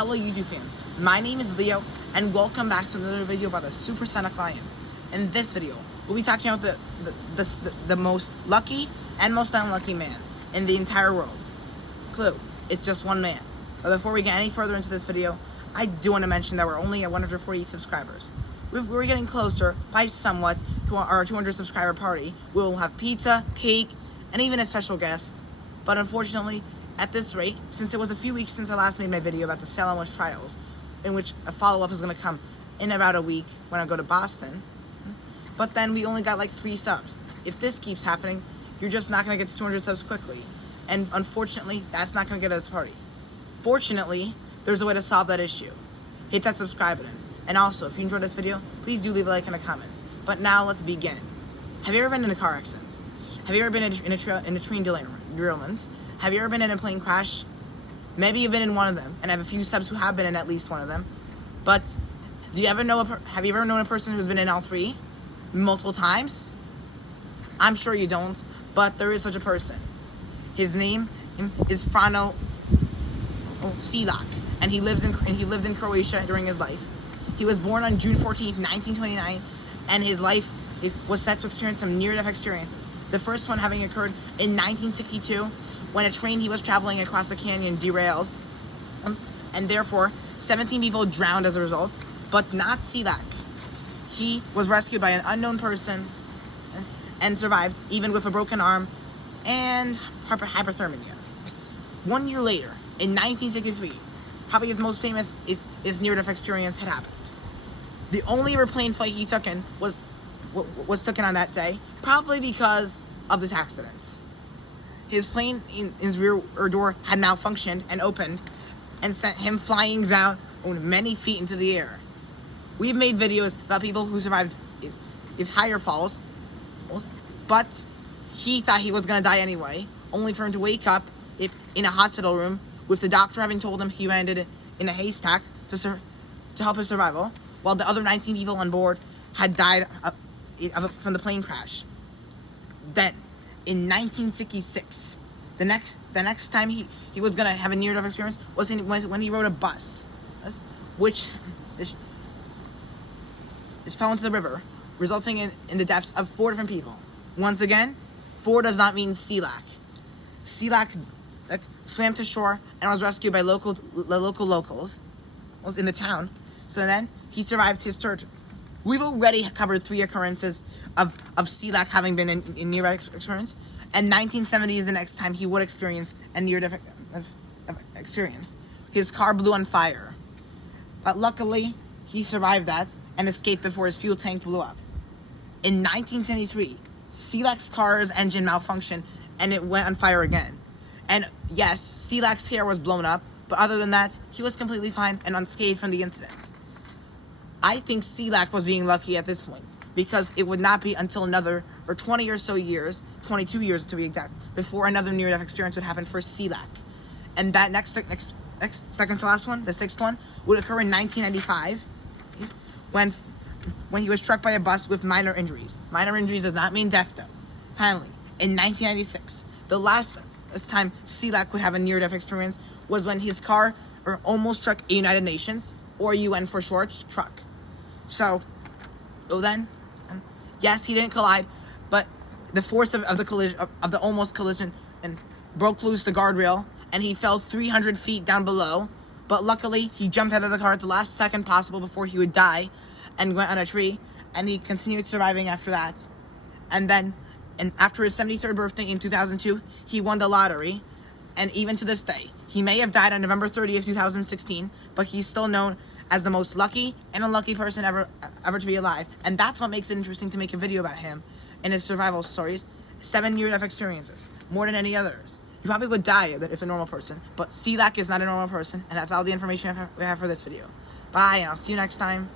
Hello YouTube fans, my name is Leo and welcome back to another video about the supersonic lion. In this video, we'll be talking about the most lucky and most unlucky man in the entire world. Clue, it's just one man. But before we get any further into this video, I do want to mention that we're only at 148 subscribers. We're getting closer by somewhat to our 200 subscriber party. We will have pizza, cake, and even a special guest. But unfortunately, at this rate, since it was a few weeks since I last made my video about the Salem trials, in which a follow-up is going to come in about a week when I go to Boston, but then we only got like 3 subs. If this keeps happening, you're just not going to get to 200 subs quickly. And unfortunately, that's not going to get us a party. Fortunately, there's a way to solve that issue. Hit that subscribe button. And also, if you enjoyed this video, please do leave a like and a comment. But now let's begin. Have you ever been in a car accident? Have you ever been in a train derailment? Have you ever been in a plane crash? Maybe you've been in one of them, and I have a few subs who have been in at least one of them. But have you ever known a person who's been in all 3 multiple times? I'm sure you don't, but there is such a person. His name is Frano Silak, and he lived in Croatia during his life. He was born on June 14th, 1929, and his life was set to experience some near-death experiences. The first one having occurred in 1962, when a train he was traveling across a canyon derailed, and therefore 17 people drowned as a result, but not Silak. He was rescued by an unknown person and survived, even with a broken arm and hypothermia. 1 year later, in 1963, probably his most famous near-death experience had happened. The only airplane flight he took in was taken on that day, probably because of this accident. His plane in his rear door had malfunctioned and opened and sent him flying down many feet into the air. We've made videos about people who survived higher falls, but he thought he was going to die anyway, only for him to wake up in a hospital room with the doctor having told him he landed in a haystack to help his survival, while the other 19 people on board had died from the plane crash. Then, in 1966, the next time he was gonna have a near-death experience was when he rode a bus, which fell into the river, resulting in the deaths of 4 different people. Once again, 4 does not mean Silak. Silak swam to shore and was rescued by locals in the town. So then he survived his surgery. We've already covered 3 occurrences of Silak having been in near-death experience, and 1970 is the next time he would experience a near-death experience. His car blew on fire, but luckily he survived that and escaped before his fuel tank blew up. In 1973, Silak's car's engine malfunctioned and it went on fire again. And yes, Silak's hair was blown up, but other than that, he was completely fine and unscathed from the incident. I think Silak was being lucky at this point, because it would not be until another 20 or so years, 22 years to be exact, before another near-death experience would happen for Silak. And that next second to last one, the 6th one, would occur in 1995, when he was struck by a bus with minor injuries. Minor injuries does not mean death, though. Finally, in 1996, the last time Silak would have a near-death experience was when his car almost struck a United Nations, or UN for short, truck. So, then, yes, he didn't collide, but the force of the collision, of the almost collision, and broke loose the guardrail, and he fell 300 feet down below. But luckily, he jumped out of the car at the last second possible before he would die, and went on a tree, and he continued surviving after that. And then, after his 73rd birthday in 2002, he won the lottery, and even to this day, he may have died on November 30th, 2016, but he's still known as the most lucky and unlucky person ever to be alive. And that's what makes it interesting to make a video about him and his survival stories. 7 near-death experiences, more than any others. You probably would die if a normal person, but Silak is not a normal person, and that's all the information we have for this video. Bye, and I'll see you next time.